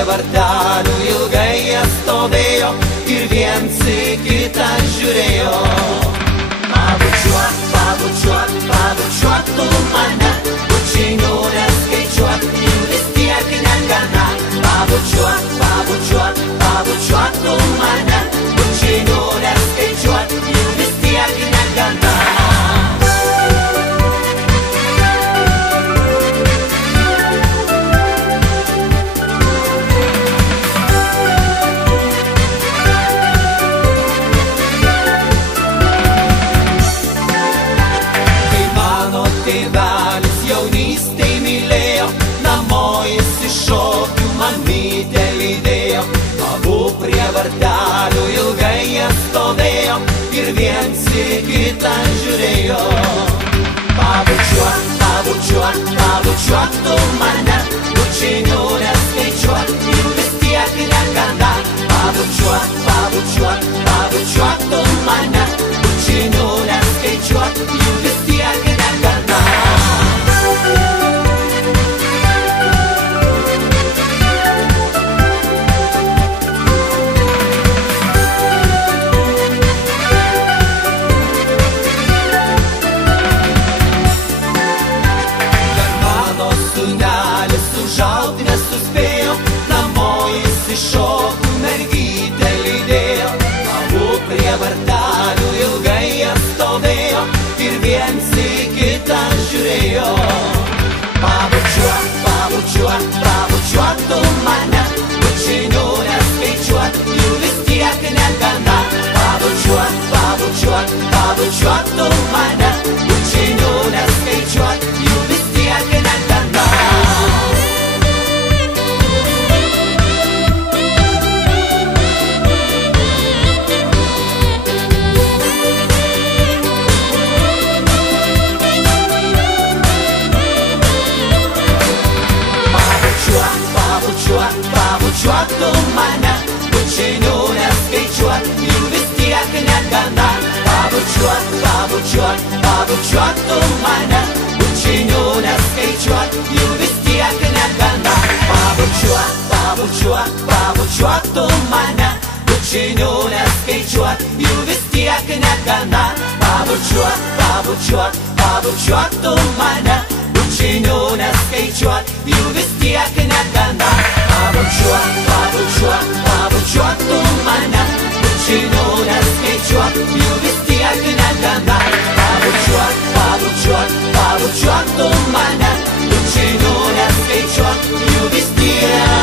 prie vartelių ilgai jie stovėjo ir viens į kitą žiūrėjo. Pabučiuok, pabučiuok, pabučiuok tu mane, bučinių neskaičiuok, jų vis tiek negana. Pabučiuok, pabučiuok, pabučiuok tu mane, bučinių neskaičiuok, jų vis tiek negana. Tėvelis jaunystėj mylėjo, namo jis iš šokių mamytę lydėjo. Abu prie vartelių ilgai jie stovėjo ir viens į kitą žiūrėjo. Pabučiuok, pabučiuok, pabučiuok tu mane, bučinių neskaičiuok, jų vis tiek negana. Pabučiuok, pabučiuok, pabučiuok tu mane, bučinių neskaičiuok, jų vis tiek negana. Užaugt nesuspėjo, namo jis iš šokių mergytę lydėjo. Abu prie vartelių ilgai jie stovėjo ir viens į kitą žiūrėjo. Pabučiuok, pabučiuok, pabučiuok tu mane, bučinių neskaičiuok, jų vis tiek negana. Pabučiuok, pabučiuok, pabučiuok tu mane, bučinių neskaičiuok, jų vis tiek negana. Pabučiuok tu mane, bučinių neskaičiuok, jų vis tiek negana. Pabučiuok, pabučiuok, pabučiuok tu mane, bučinių neskaičiuok, jų vis tiek negana. Pabučiuok, pabučiuok, pabučiuok tu mane, bučinių neskaičiuok, jų vis tiek negana. Pabučiuok, pabučiuok, pabučiuok tu mane, bučinių neskaičiuok, jų vis tiek negana. Pabučiuok, pabučiuok, pabučiuok tu mane, bučinių neskaičiuok, jų vis tiek negana. Pabučiuok, pabučiuok, pabučiuok tu mane, bučinių neskaičiuok, jų vis tiek.